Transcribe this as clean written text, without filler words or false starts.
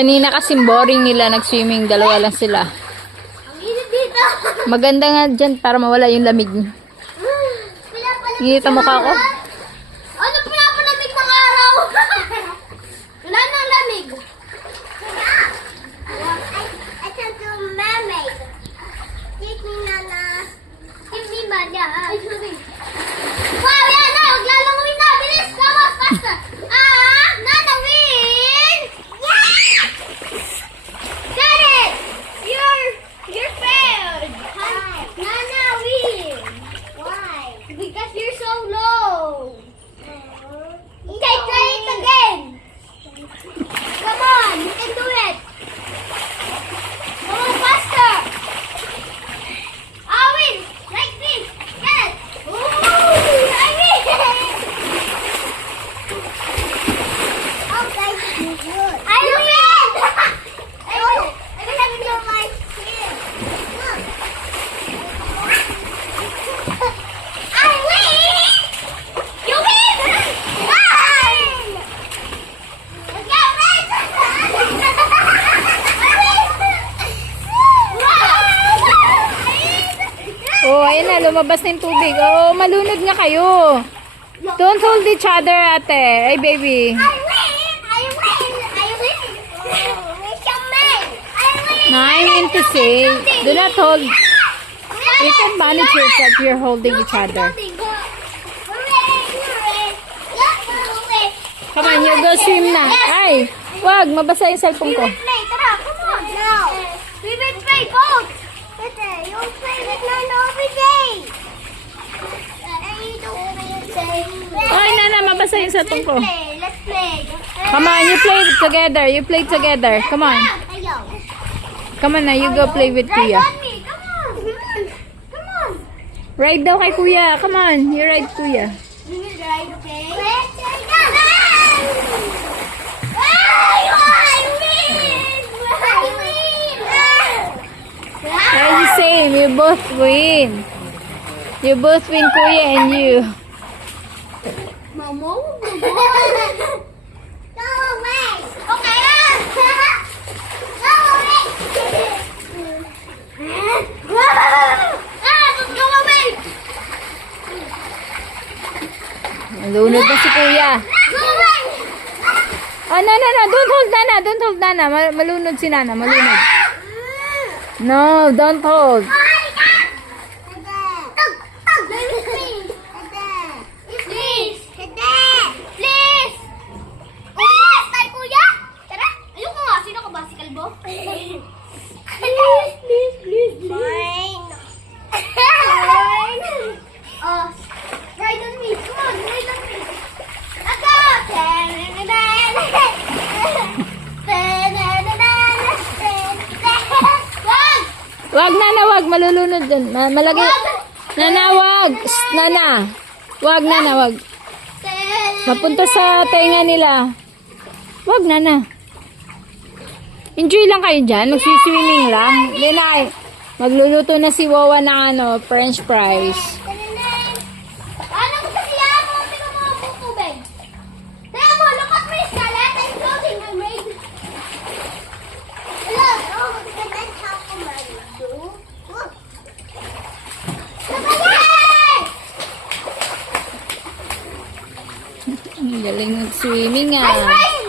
Kanina kasi boring nila nag-swimming. Dalawa lang sila. Ang init dito. Maganda nga dyan para mawala yung lamig. Init ang mukha ko. Ano pinapalamig ng araw? Wala nang lamig. I can do mermaid. Take me, Nana. Give me, Maya. Wow, yan na. Maglalanguin na. Bilis. Vamos, faster. Nana win. Yeah! Got it. You're failed. Nana win. Why? Because you're so low. Okay, try it again. Come on, you can do it. Come on, faster. I win. Like this. Yes. Ooh, I win. Okay, good. I win. I have to my skin. I win. You win. Fine. Let's go, Oh, ayun na. Lumabas na yung tubig. Oh, malunod nga kayo. Don't hold each other, ate. Ay, baby. I win! I win! I win! It's a man! I win! No, I mean to say, do not hold. You can manage yourself. You're holding each other. Come on, you go swim na. Ay, wag. Mabasa yung cellphone We ko. will play. Tara, come on. Now. We will play both. You'll play with Nana every day. Ay, nana, mabasa yung cellphone ko. Let's play. Come on, you play together. You play together. Come on. Come on na, you go play with Ride Kuya. on me. Come on. Come on. Ride daw kay Kuya. Come on, you ride Kuya. We will ride, okay? Let's go. I win! I win! Ay, the same. You both win. You both win, Kuya and you. Momo? Go away! Okay lang! Go away! Just go away! Malunod na si Kuya. Go away! Oh, no. Don't hold Nana. Don't hold Nana. Malunod si Nana. Malunod. No, don't hold. Please! Please! Umilas tayo, kuya! Tara! Ayoko nga. Sino ka ba? Si Kalbo? Please! Fine! Fine! Oh, ride on me! Come on, ride on me! Let's go! Wag! Wag, Nana, wag. Malulunod dun. Malagay. Nana, wag. Shh, Nana. Wag, Nana, wag. Mapunta sa tenga nila. Wag, Nana. Enjoy lang kayo dyan. Magsiswimming lang. Hindi na. Magluluto na si Wawa ng french fries. Ano mo kasi yan? Tingnan mo ang tubig. Tingnan mo, look at my salad. I'm floating. I made... Look. Oh, that's how come I do. Look. Ang galing mag-swimming I'm ah. right